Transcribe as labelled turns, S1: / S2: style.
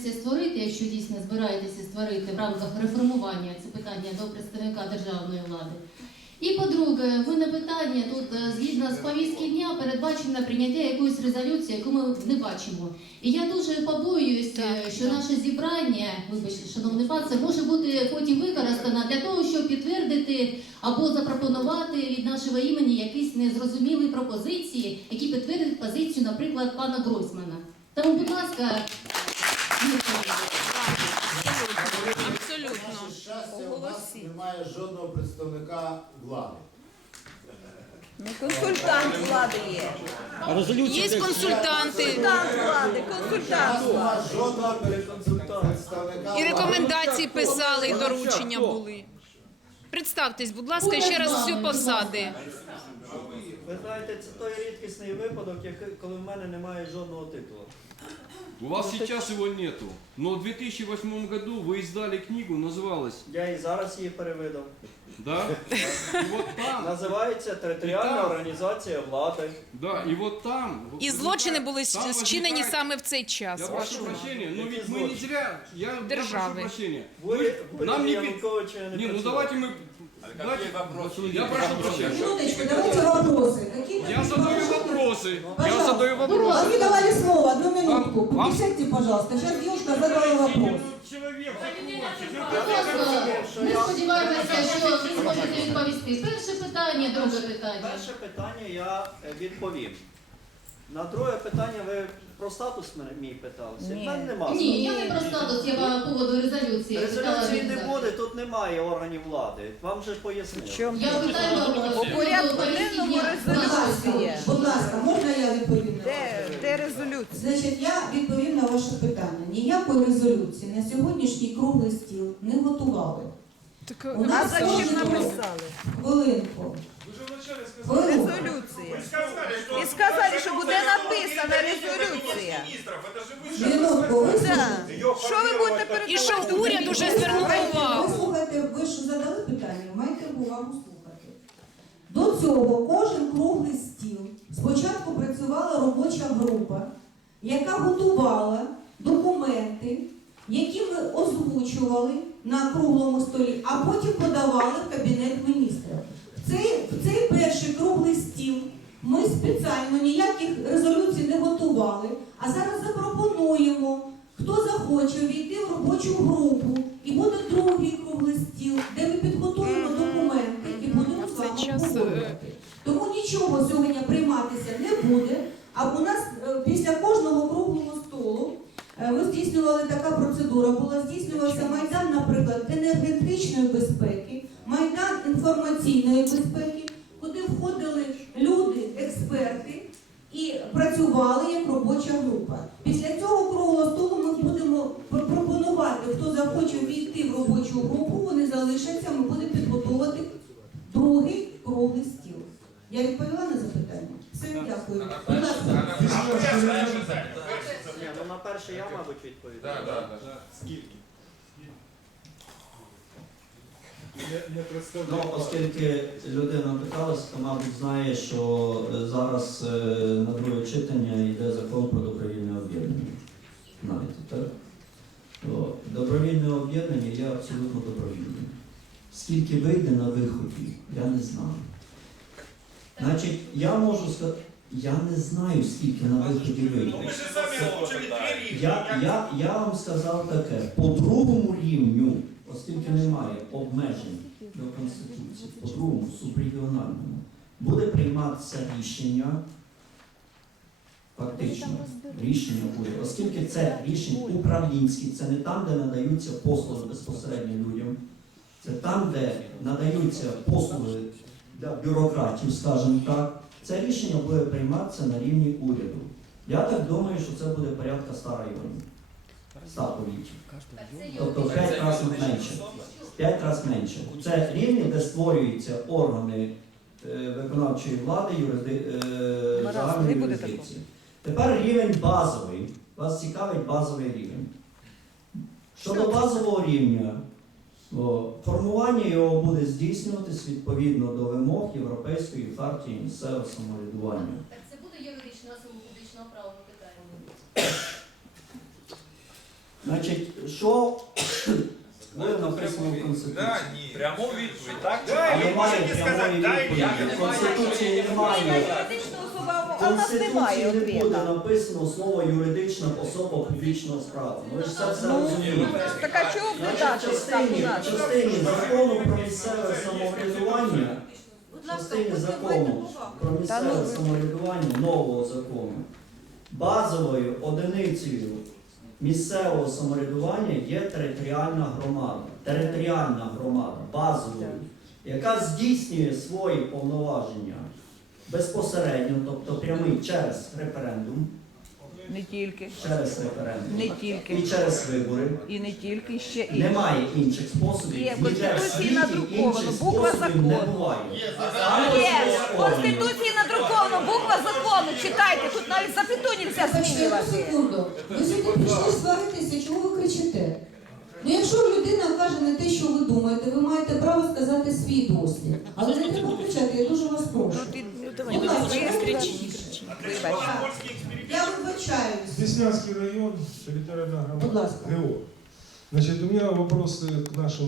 S1: збираєтеся створити, якщо дійсно збираєтеся створити в рамках реформування, це питання до представника державної влади. І по-друге, в мене питання, тут згідно з повістки дня передбачено прийняття якоїсь резолюції, яку ми не бачимо. І я дуже побоююся, що наше зібрання, вибачте, шановний пан, це може бути потім використано для того, щоб підтвердити або запропонувати від нашого імені якісь незрозумілі пропозиції, які підтвердять позицію, наприклад, пана Гройсмана. Тому, будь ласка,
S2: Абсолютно.
S3: На наше щастя, у нас немає жодного представника влади.
S4: Консультант влади є.
S2: Є консультанти.
S4: Консультант влади,
S3: У
S4: консультант
S3: нас
S4: влади.
S3: немає жодного представника
S2: І
S3: влади.
S2: рекомендації писали, і доручення були. Представтесь, будь ласка, ще раз всю посади.
S5: Ви знаєте, це той рідкісний випадок, коли в мене немає жодного титулу.
S6: У вас сейчас его нету, но в 2008 году вы издали книгу, называлась,
S5: Я і зараз її перевидав.
S6: да? И вот там,
S5: Називається «Територіальна організація влади».
S6: да, и вот там...
S2: І злочини були
S6: там
S2: зчинені
S6: возникает-
S2: саме в цей час.
S6: Я прошу прощения, но ведь мы не зря, я прошу
S2: Державы.
S6: прощения.
S5: Нам не
S6: не...
S5: Януковича не
S6: Не, ну
S5: працював.
S6: давайте мы... Давайте... Я прошу прощения.
S7: Минуточку, давайте вопросы. Какие
S6: Я задаю вопросы. Я
S7: Пожалуйста.
S6: задаю
S7: Вы
S6: вопросы.
S7: давали слово, одну минутку.
S6: Вам-
S7: Присядьте, пожалуйста. Сейчас девушка задала вопрос.
S1: ми сподіваємося, що ви зможете відповісти. Перше питання, друге питання.
S5: Перше питання я відповім. На друге питання ви про статус мій питалися?
S4: Ні.
S5: В мене нема
S1: Ні, я
S5: статусу.
S1: не про статус, я по поводу резолюції.
S5: Резолюції не буде, тут немає органів влади. Вам же пояснили.
S4: Чому?
S1: Я питаю по
S4: порядку
S1: повістки
S4: денному
S1: дня.
S4: резолюція.
S7: Будь ласка, можна я відповім?
S4: Де резолюція?
S7: Значить, я відповім на ваше питання. Ніякої резолюції на сьогоднішній круглий стіл не готували. У
S4: А
S7: нас
S4: за чим
S7: кожного-
S4: написали?
S7: Хвилинку. Хвилинку.
S4: Резолюція. І сказали, що буде написана резолюція.
S7: Минутку, ви
S4: Так. Що ви будете
S2: І що
S4: передавати?
S2: уряд уже звернув увагу.
S7: Ви слухайте, ви ж задали питання, маєте увагу слухати. До цього кожен круглий стіл спочатку працювала робоча група, яка готувала документи, які ми озвучували на круглому столі, а потім подавали в Кабінет міністрів. В цей перший круглий стіл ми спеціально ніяких резолюцій не готували, а зараз запропонуємо, хто захоче війти в робочу групу, і буде другий круглий стіл, де ми підготуємо документи і будемо з вами обговорювати. Тому нічого сьогодні прийматися не буде, а у нас після кожного круглого столу ми здійснювали така процедура, здійснювався Майдан, наприклад, енергетичної безпеки, Майдан інформаційної безпеки, куди входили люди, експерти і працювали як робоча група. Після цього круглого столу ми будемо пропонувати, хто захоче війти в робочу групу, вони залишаться, ми будемо підготовувати другий круглий стіл. Я відповіла на запитання? Все, дякую. Будь ласка.
S5: Ні, ну на перше я, мабуть, відповідаю.
S8: Ну, оскільки людина питалася, то, мабуть, знає, що зараз на друге читання йде закон про добровільне об'єднання. Знаєте, так? То добровільне об'єднання є абсолютно добровільним. Скільки вийде на виході, я не знаю. Значить, я можу сказати, я не знаю, скільки на виході вийде. Я вам сказав таке, по другому рівню, оскільки немає обмежень до Конституції, по другому, субрегіональному, буде прийматися рішення, фактично, рішення буде, оскільки це рішення управлінські, це не там, де надаються послуги безпосередньо людям, це там, де надаються послуги для бюрократів, скажімо так, це рішення буде прийматися на рівні уряду. Я так думаю, що це буде порядка 100 районів. 100 повітів. Тобто 5 разів менше. 5 разів менше. Це рівні, де створюються органи виконавчої влади, загальної юрисдикції. Тепер рівень базовий. Вас цікавить базовий рівень. Щодо базового рівня, формування його буде здійснюватись відповідно до вимог Європейської хартії місцевого самоврядування.
S1: Так це буде юридична особа публічного права, ми питаємо.
S8: Значить, що написано в Конституції?
S9: Пряму відповідь, так?
S8: А немає прямої відповіді. В Конституції немає.
S4: Юридична особа,
S8: В
S4: а в нас немає
S8: Конституції не буде
S4: ответа.
S8: написано слово юридична особа публічного справа. Ви ж це все
S4: Ну,
S8: розумієте.
S4: так а чого
S8: Значить,
S4: вдати так у
S8: в
S4: нас?
S8: частині закону про місцеве самоврядування, в частині закону про місцеве самоврядування, нового закону, базовою одиницею місцевого самоврядування є територіальна громада. Територіальна громада, базовою, яка здійснює свої повноваження безпосередньо, тобто прямий через референдум,
S4: Не тільки,
S8: через референдум
S4: не
S8: і
S4: тільки,
S8: через вибори.
S4: і не тільки, ще і.
S8: Немає інших способів.
S4: Є, в
S8: Ніде в
S4: Конституції
S8: світі
S4: надруковано,
S8: інших
S4: буква
S8: способів не
S4: закону.
S8: буває.
S4: Є, в Конституції надруковано, буква закону, читайте, тут навіть запяту нельзя
S7: Вибачте, одну
S4: змінювати.
S7: секунду. Ви сьогодні прийшли сваритися, чому ви кричите? Ну, якщо людина каже не те, що ви думаєте, ви маєте право сказати свій досвід. Але не треба кричати, я дуже вас прошу. Будь ласка, не кричіть. Я вибачаюсь.
S10: Деснянский район, территориальная
S7: Будь
S10: громада.
S7: ласка.
S10: ГО. Значит, у меня вопросы к нашим